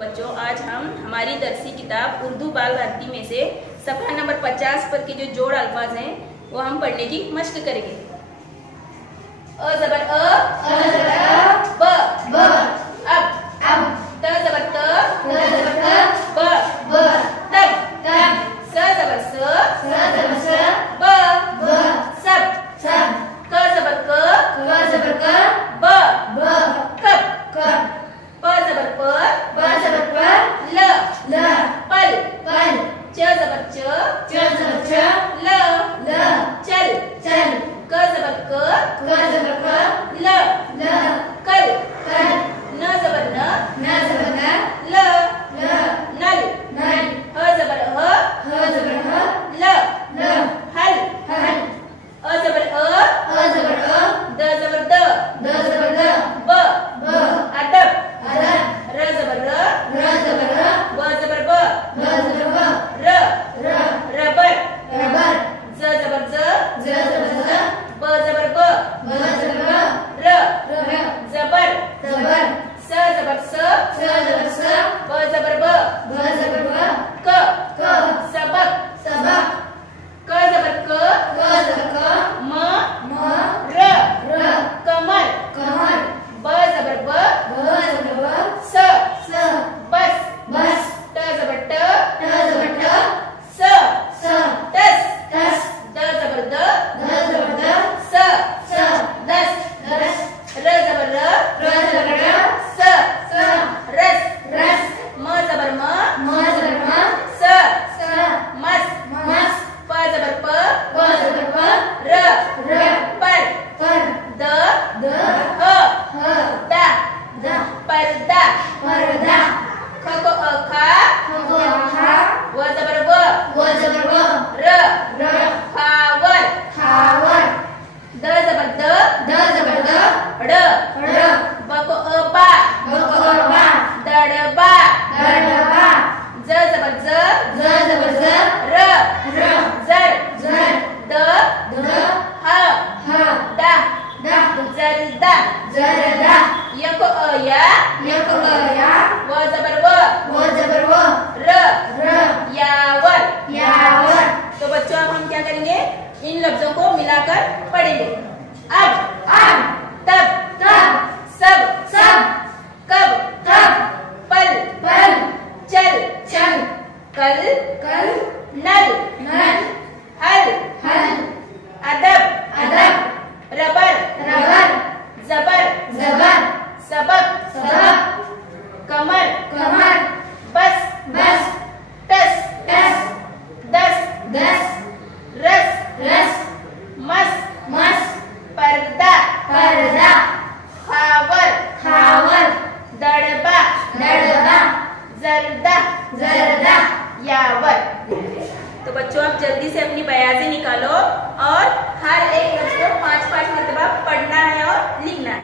बच्चों, आज हम हमारी दरसी किताब उर्दू बाल भारती में से सफा नंबर 50 पर के जो जोड़ अल्फाज हैं वो हम पढ़ने की मशक करेंगे। अ जबर अ, ब ब, अब, त जबर त, ब तब, स जबर स, ब सब, क जबर क, ब कब, प जबर प, ल पल, च जबर च, ल चल, क जबर क, ल कल, न जबर न, ल नल, ह जबर ह, ल हल, अ जबर अ, द जबर द, ब अदब, र जबर र, ब जबर ब, र रबर, ज जबर ज, ब जबर ब, र जबर, स जबर स, ब जबर ब, क सबक, क जबर क, म र कमर, ब जबर ब, स बस, ट जबर ट, स तस, द जबर द, स दस, र जबर र, स रस, म जबर म, स मस, प जबर प, र पर, द ह दा, पर्दा, ख को खा, व जबर व, र खावर, द जबर द, ड़, ब को बा, दड़बा, ज जबर ज, र जर, द ह दा, जरदा, य को या, व जबर व, र यावर। तो बच्चों, अब हम क्या करेंगे, इन लफ्जों को मिलाकर पढ़ेंगे। अब, तब, सब, कब, पल, चल, कल, नल, हल, अदब, रबर, जबर, सबक, कमर, बस, टस, दस, रस, मस, पर्दा, खावर, दड़बा, जरदा, यावर। तो बच्चों, आप जल्दी से अपनी बयाजी निकालो और हर एक लफ्ज को 5-5 मरतबा पढ़ना है और लिखना है।